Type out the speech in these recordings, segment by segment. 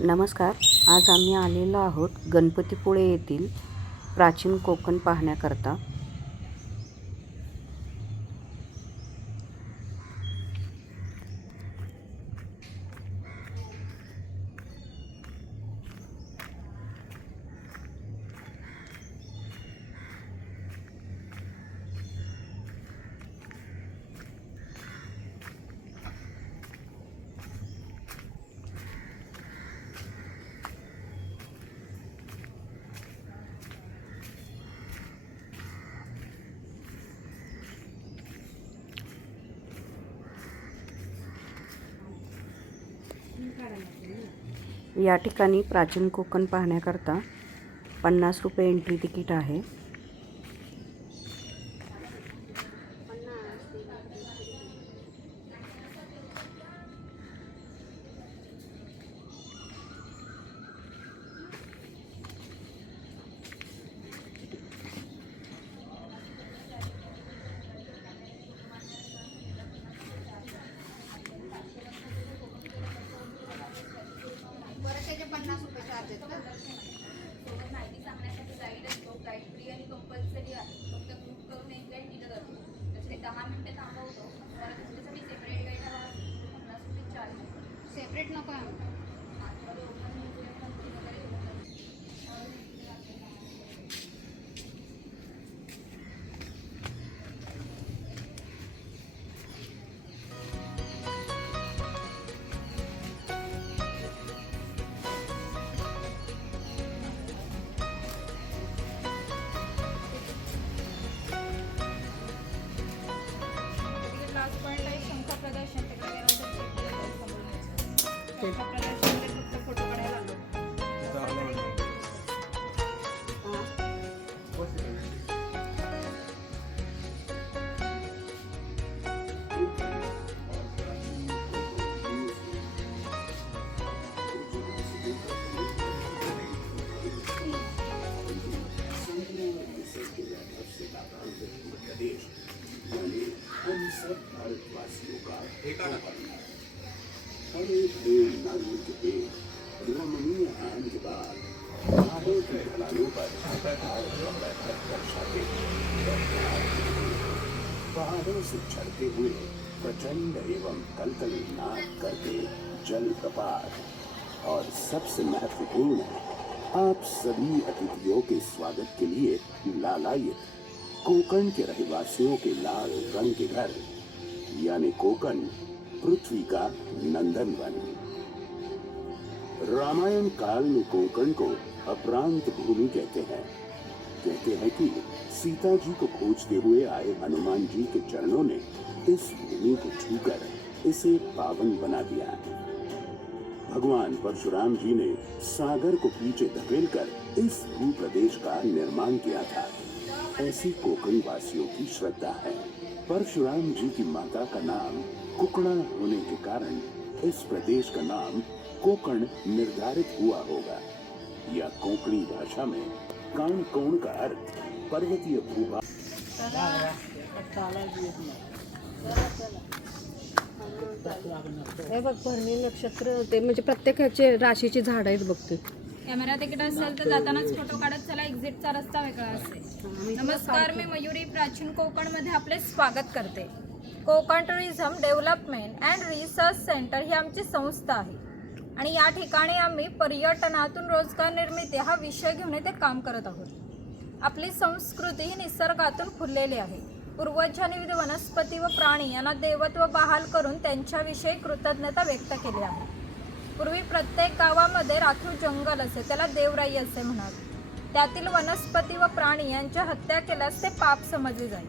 नमस्कार. आज आम्ही आलेलो आहोत गणपतीपुळे येथील प्राचीन कोकण पाहण्याकरता. या ठिकाणी प्राचीन कोकण पाहण्याकरता 50 रुपये एंट्री तिकीट आहे. माहिती सांगण्यासाठी गाईड असतो. गाईड फ्री आणि कंपल्सरी आहे. फक्त ग्रुप करून एक गाईड दिलं जातो. त्याचे 10 मिनिटं थांबवतो. तुम्हाला तुमच्यासाठी सेपरेट गाईड हवा असेल तर 50 रुपये चार्ज. सेपरेट नको आहे. भारतवासियों का रमणीय आम के बाद पहाड़ों की ढलानों पर पहाड़ों से चढ़ते हुए प्रचंड एवं कलकल नाद करते जलप्रपात और सबसे महत्वपूर्ण आप सभी अतिथियों के स्वागत के लिए लालायित कोकण के रहवासियों के लाल रंग के घर यानी कोकण पृथ्वी का नंदनवन। रामायण काल में कोकण को अप्रांत भूमि कहते हैं कि सीता जी को खोजते हुए आए हनुमान जी के चरणों ने इस भूमि को छूकर इसे पावन बना दिया। भगवान परशुराम जी ने सागर को पीछे धकेलकर इस भूप्रदेश का निर्माण किया था। ऐसी कोकण वासियों की श्रद्धा है। परशुराम जी की माता का नाम कुकड़ा होने के कारण इस प्रदेश का नाम कोकण निर्धारित हुआ होगा। या कोंकणी भाषा में काणकोण का अर्थ पर्वतीय भूभाग। हे बघ भरणी नक्षत्र ते म्हणजे प्रत्येकाचे राशीची झाड आहेत बघते. कॅमेरा तिकीट असेल तर जातानाच फोटो काढत चला. एक्झिटचा रस्ता वेगळा असेल. नमस्कार, मी मयुरी प्राचीन कोकणमध्ये आपले स्वागत करते. Konkan tourism development and research centre ही आमची संस्था आहे आणि या ठिकाणी आम्ही पर्यटनातून रोजगार निर्मिती हा विषय घेऊन इथे काम करत आहोत. आपली संस्कृती ही निसर्गातून फुललेली आहे. पूर्वजांनी विविध वनस्पती व प्राणी यांना देवत्व बहाल करून त्यांच्याविषयी कृतज्ञता व्यक्त केली आहे. पूर्वी प्रत्येक गावामध्ये राखीव जंगल असे, त्याला देवराई असे म्हणत. त्यातील वनस्पती व प्राणी यांच्या हत्या केल्यास ते पाप समजले जाईल.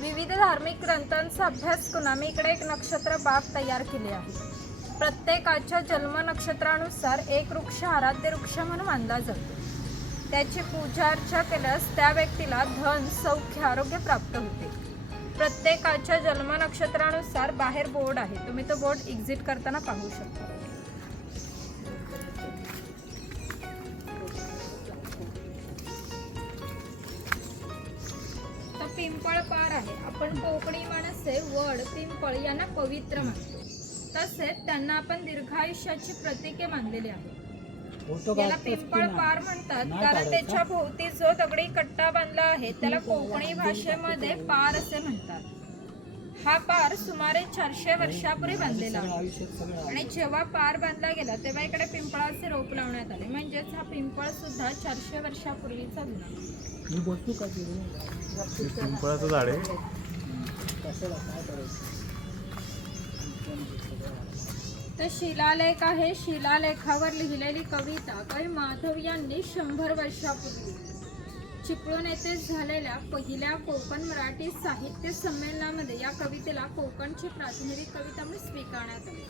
विविध धार्मिक ग्रंथांचा अभ्यास करून आम्ही इकडे एक नक्षत्र बाग तयार केली आहे. प्रत्येकाच्या जन्म नक्षत्रानुसार एक वृक्ष आराध्य वृक्ष म्हणून मानला जातो. त्याची पूजा अर्चा केल्यास त्या व्यक्तीला धन, सौख्य, आरोग्य प्राप्त होते. प्रत्येकाच्या जन्म नक्षत्रानुसार बाहेर बोर्ड आहे. तुम्ही तो बोर्ड एक्झिट करताना पाहू शकता. पिंपळ पार आहे. आपण कोकणी माणसे वड, पिंपळ यांना पवित्र मानतो. तसेच त्यांना आपण दीर्घायुष्याची प्रतीके मानलेली आहेत. याला पिंपळ पार म्हणतात कारण त्याच्या भोवती जो दगडी कट्टा बांधला आहे त्याला कोकणी भाषेमध्ये पार असे म्हणतात. हा पार सुमारे 400 वर्षापूर्वी बांधलेला आहे आणि जेव्हा पार बांधला गेला तेव्हा इकडे पिंपळाचे रोप लावण्यात आले. म्हणजेच हा पिंपळ सुद्धा 400 वर्षापूर्वीचा जुना. पिंपळाचं झाड आहे. तर शिलालेख आहे. शिलालेखावर लिहिलेली कविता कवी माधव यांनी 100 वर्षापूर्वी चिपळूण येथे झालेल्या पहिल्या कोकण मराठी साहित्य संमेलनामध्ये या कवितेला कोकणची प्रातिनिधिक कविता म्हणून स्वीकारण्यात आली.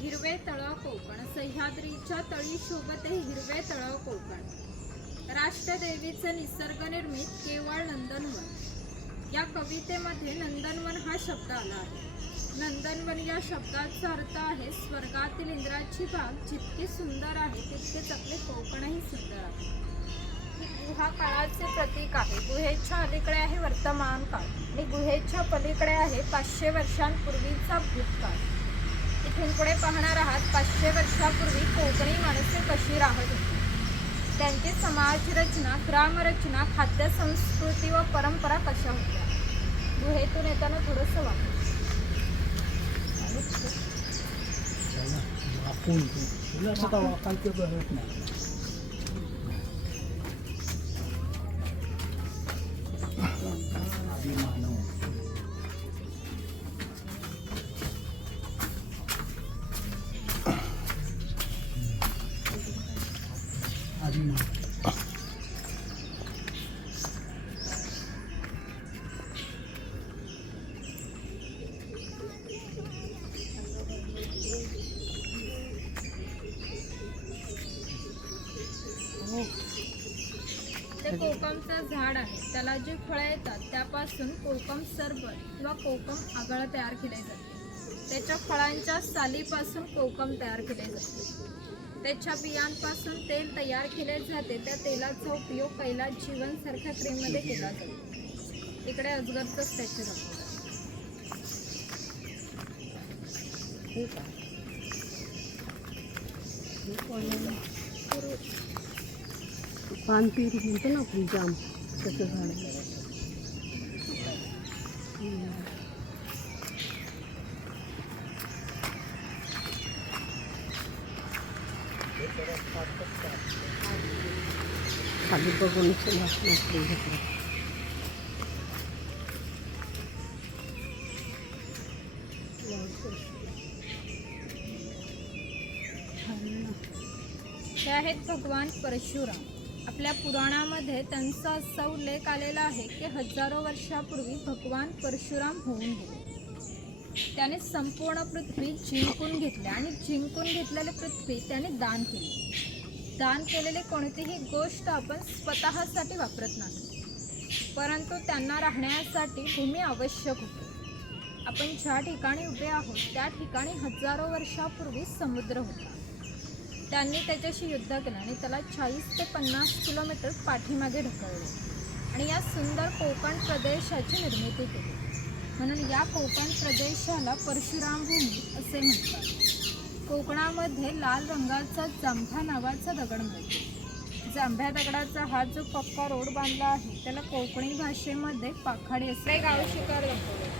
हिरवे तळं कोकण, सह्याद्रीच्या तळी शोभते हिरवे तळं कोकण, राष्ट्रदेवीचं निसर्ग निर्मित केवळ नंदनवन. या कवितेमध्ये नंदनवन हा शब्द आला आहे. नंदनवन या शब्दाचा अर्थ आहे स्वर्गातील इंद्राची बाग जितकी सुंदर आहे तितकेच आपले कोकणही सुंदर आहे. गुहा काळाचे प्रतीक आहे. गुहेच्या अलीकडे आहे वर्तमान काळ आणि गुहेच्या पलीकडे आहे 500 वर्षांपूर्वीचा भूतकाळ. इथून पुढे पाहणार आहात 500 वर्षापूर्वी कोकणी माणसे कशी राहत होती, त्यांची समाज रचना, ग्रामरचना, खाद्य संस्कृती व परंपरा कशा होत्या. गुहेतून येताना थोडंसं वाटतं. ते कोकमचं झाड आहे. त्याला जी फळं येतात त्यापासून कोकम सरबत किंवा कोकम आगळ तयार केले जाते. त्याच्या फळांच्या सालीपासून कोकम तयार केले जाते. त्याच्या बियांपासून तेल तयार केले जाते. त्या तेलाचा उपयोग कैलास जीवनसारख्या क्रीममध्ये केला जातो. इकडे अजगरचं स्टॅच्यू दाखवलं. पानपीर म्हणतो ना आपण जाम तसं झाड. खाली बघून हे आहेत भगवान परशुराम. आपल्या पुराणामध्ये त्यांचा असा उल्लेख आलेला आहे की हजारो वर्षापूर्वी भगवान परशुराम होऊन गेले. त्याने संपूर्ण पृथ्वी जिंकून घेतली आणि जिंकून घेतलेली पृथ्वी त्याने दान केली. दान केलेली कोणतीही गोष्ट आपण स्वतःसाठी वापरत नाही, परंतु त्यांना राहण्यासाठी भूमी आवश्यक होती. आपण ज्या ठिकाणी उभे आहोत त्या ठिकाणी हजारो वर्षापूर्वी समुद्र होता. त्यांनी त्याच्याशी युद्ध केलं आणि त्याला 40 ते 50 किलोमीटर पाठीमागे ढकलले आणि या सुंदर कोकण प्रदेशाची निर्मिती केली. म्हणून या कोकण प्रदेशाला परशुराम भूमी असे म्हणतात. कोकणामध्ये लाल रंगाचा जांभा नावाचा दगड मिळतो. जांभ्या दगडाचा हा जो पक्का रोड बांधला आहे त्याला कोकणी भाषेमध्ये पाखाडी असे गाव शिकार दाखवले.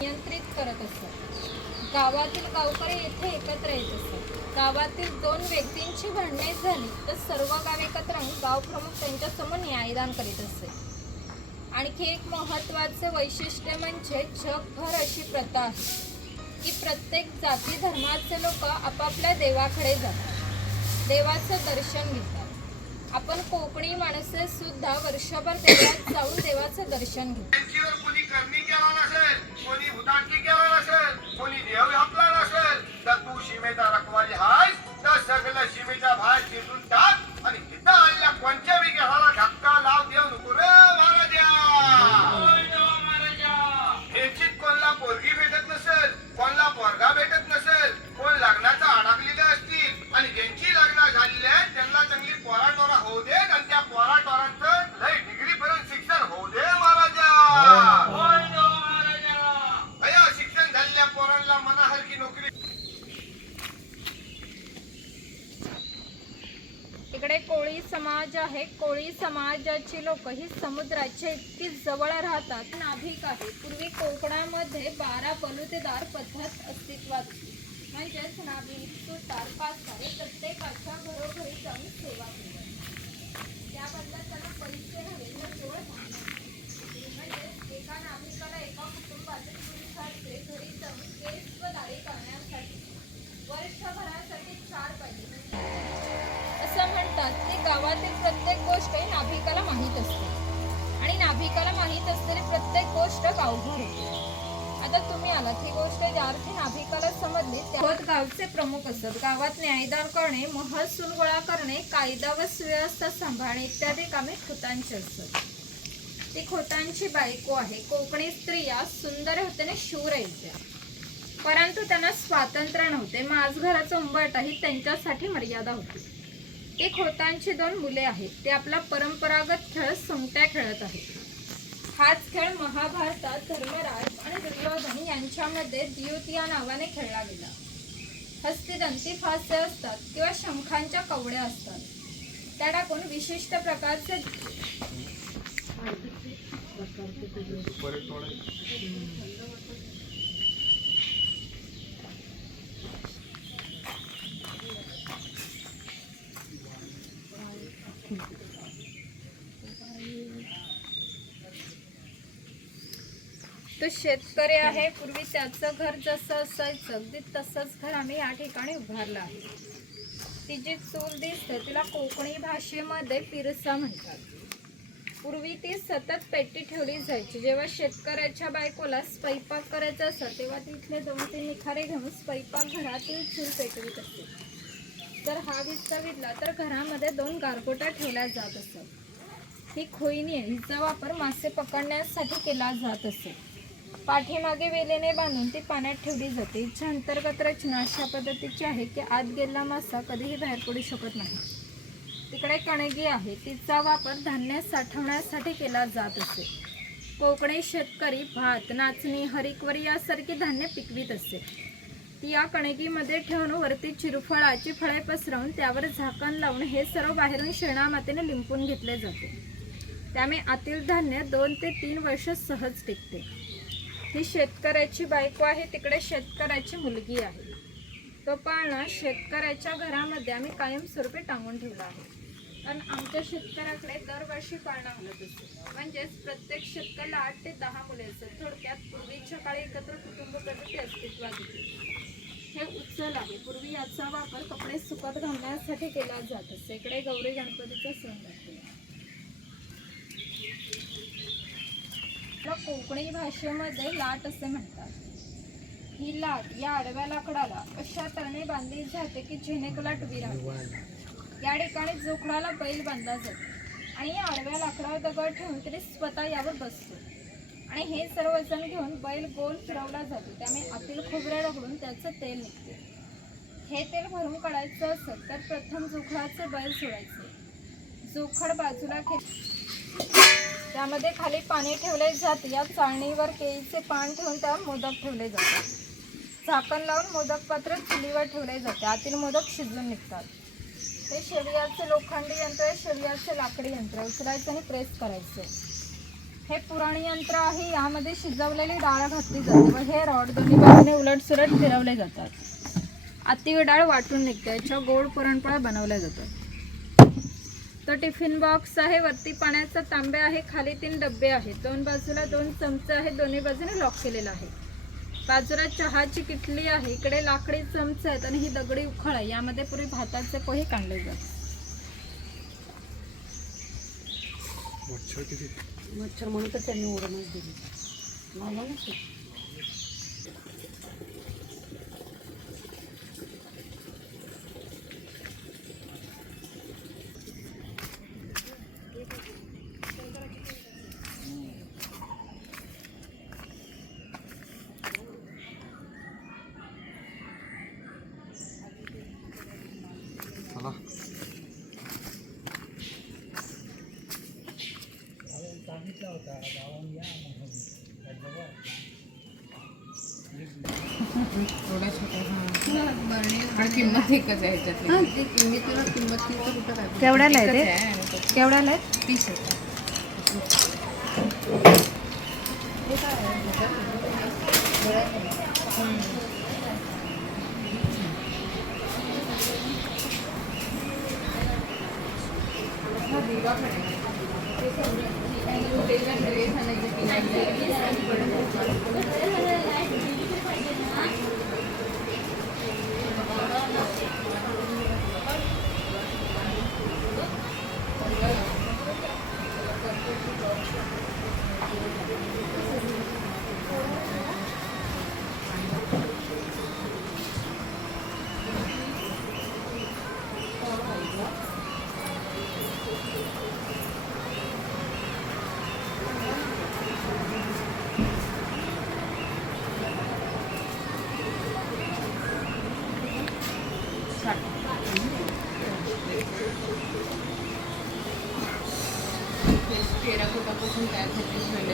नियंत्रित करत असतात. गावातील गावकरी येथे एकत्र येत असतात. गावातील 2 व्यक्तींची भांडणे झाली तर सर्व गाव एकत्र येऊन गावप्रमुख त्यांच्यासमोर न्यायदान करीत असते. आणखी एक महत्त्वाचे वैशिष्ट्य म्हणजे जगभर अशी प्रथा आहे की प्रत्येक जाती धर्माचे लोक आपापल्या देवाकडे जातात, देवाचं दर्शन घेतात. आपण कोकणी माणसे सुद्धा वर्षभर देवात जाऊन देवाचं दर्शन घेतो. कोणी करणी केला नसेल, कोणी हुताटकी केला नसेल, कोणी देव घातला नसेल तर तू सीमेचा रखवाली हायस तर सगळं सीमेचा भाग चिरून टाक आणि इथं आलेल्या कोणत्या विघाला धक्का लाव देऊ नको रे महाराजा. निश्चित कोणला पोरगी भेटत नसेल, कोणला पोरगा भेटत नसेल, कोण लग्नाचा अडकलेले असतील आणि ज्यांची लग्न झालेली आहेत त्यांना चांगली पोराटोरा होऊ दे आणि त्या पोराटोरांचं लय डिग्री पर्यंत शिक्षण होऊ दे महाराज. कोळी समाजाची लोक ही समुद्राच्या इतकी जवळ राहतात. नाभिक आहे. पूर्वी कोकणामध्ये 12 बलुतेदार पद्धत अस्तित्वात होती. म्हणजेच नाभिक, सुतार, पासार हे प्रत्येकाच्या घरोघरी जाऊन सेवा केली. त्याबद्दल त्याला पैसे हवे तर केवळ म्हणजेच एका नाभिकाला एका कुटुंबातील पुरुषाचे घरी जाऊन केस व दाढी करण्यासाठी वर्षभरासाठी 4 पाहिजे. असं म्हणतात की गावातील प्रत्येक गोष्ट ही नाभिकाला माहीत असते आणि नाभिकाला माहीत असलेली प्रत्येक गोष्ट गावभर होते. आता तुम्ही आलात, ही गोष्ट ज्या अर्थी नाभिकाला समजली त्यावर गावचे प्रमुख असतात. गावात न्यायदान करणे, महसूल गोळा करणे, कायदा व सुव्यवस्था सांभाळणे इत्यादी कामे खोतांची असतात. ती खोतांची बायको आहे. कोकणी स्त्रिया सुंदर होते आणि शूर आहेत, परंतु त्यांना स्वातंत्र्य नव्हते. माझघराचा उंबरठा ही त्यांच्यासाठी मर्यादा होती. ती खोतांची 2 मुले आहेत. ते आपला परंपरागत खेळ सोंगट्या खेळत आहेत. हाच खेळ महाभारतात धर्मराज आणि दुर्योधन यांच्यामध्ये द्यूत या नावाने खेळला गेला. हस्तिदंती फासे असतात किंवा शंखांच्या कवड्या असतात. त्या टाकून विशिष्ट प्रकारचे तो शेतकरी आहे. पूर्वी त्याचं घर जसं असायचं अगदी तसंच घर आम्ही या ठिकाणी उभारलं आहे. ती जी चूल दिसते तिला कोकणी भाषेमध्ये पिरसा म्हणतात. पूर्वी ती सतत पेटी ठेवली जायची. जेव्हा शेतकऱ्याच्या बायकोला स्वयंपाक करायचा असत तेव्हा तिथले 2-3 निखारे घेऊन स्वयंपाक घरातील चूल पेटवीत असते. जर हा विस्ता विधला तर घरामध्ये 2 गारगोट्या ठेवल्या जात असत. ही खोईनी आहे. हिचा वापर मासे पकडण्यासाठी केला जात असे. पाठीमागे वेलेने बांधून ती पाण्यात ठेवली जाते. हिच्या अंतर्गत रचना अशा पद्धतीची आहे की आत गेलेला मासा कधीही बाहेर पडू शकत नाही. तिकडे कणगी आहे. तिचा वापर धान्य साठवण्यासाठी केला जात असे. कोकणी शेतकरी भात, नाचणी, हरिकवरी यासारखी धान्य पिकवीत असे. ती या कणगीमध्ये ठेवून वरती चिरफळाची फळे पसरवून त्यावर झाकण लावून हे सर्व बाहेरून शेणामातीने लिंपून घेतले जाते. त्यामुळे आतील धान्य 2 ते 3 वर्ष सहज टिकते. ही शेतकऱ्याची बायको आहे. तिकडे शेतकऱ्याची मुलगी आहे. तो पाळणा शेतकऱ्याच्या घरामध्ये आम्ही कायमस्वरूपी टांगून ठेवला आहे. कारण आमच्या शेतकऱ्याकडे दरवर्षी पाळणा घालत असतो. म्हणजेच प्रत्येक शेतकऱ्याला 8 ते 10 मुले असतात. थोडक्यात पूर्वीच्या काळी एकत्र कुटुंब पद्धती अस्तित्वात होती. हे उचल आहे. पूर्वी याचा वापर कपडे सुकत घालण्यासाठी केला जात असे. इकडे गौरी गणपतीचा सण असतो. कोकणी भाषेमध्ये लाट असे म्हणतात. ही लाट या आडव्या लाकडाला अशा तऱ्हेने बांधली जाते की जेणेकरून लाट उभी राहते. या ठिकाणी जोखडाला बैल बांधला जातो आणि या आडव्या लाकडावर दगड ठेवून तरी स्वतः यावर बसतो आणि हे सर्व वजन घेऊन बैल गोल फिरवला जातो. त्यामुळे आतील खोबऱ्या रगडून त्याचं तेल निघते. हे तेल भरून काढायचं असेल तर प्रथम जोखडाचे बैल सोडायचे. जोखड बाजूला त्यामध्ये खाली पाणी ठेवले जाते. या चाळणीवर केळीचे पान ठेवून त्यावर मोदक ठेवले जातात. झाकण लावून मोदक पात्र चुलीवर ठेवले जाते. आतील मोदक शिजून निघतात. हे शेवयाचे लोखंडी यंत्र आहे. शेवयाचे लाकडी यंत्र उचलायचं आणि प्रेस करायचे. हे पुराणी यंत्र आहे. यामध्ये शिजवलेली डाळ घातली जाते व हे रॉड दोन्ही बाजूने उलटसुलट फिरवले जातात. आतील डाळ वाटून निघते. याच्या गोड पुरणपोळ्या बनवल्या जातात. तो टिफिन बॉक्स आहे. वरती पाण्याचा तांबे आहे. खाली 3 डब्बे आहेत. 2 बाजूला 2 चमचे आहेत. दोन्ही बाजूने लॉक केलेला आहे. बाजूला चहाची किटली आहे. इकडे लाकडी चमचे आहेत आणि ही दगडी उखळ आहे. यामध्ये पूर्वी भाताचे पोहे काढले जातात. मच्छर म्हणून तर त्यांनी ओरडच दिली. थोडा छोटा पण किंमत एकच आहे ह्याच्यातली. केवढ्याला आहे एकच ते आहे आणि तो केवढ्याला आहे 30 आहे. टेराकोटापासून तयार झालेली ज्वेलरी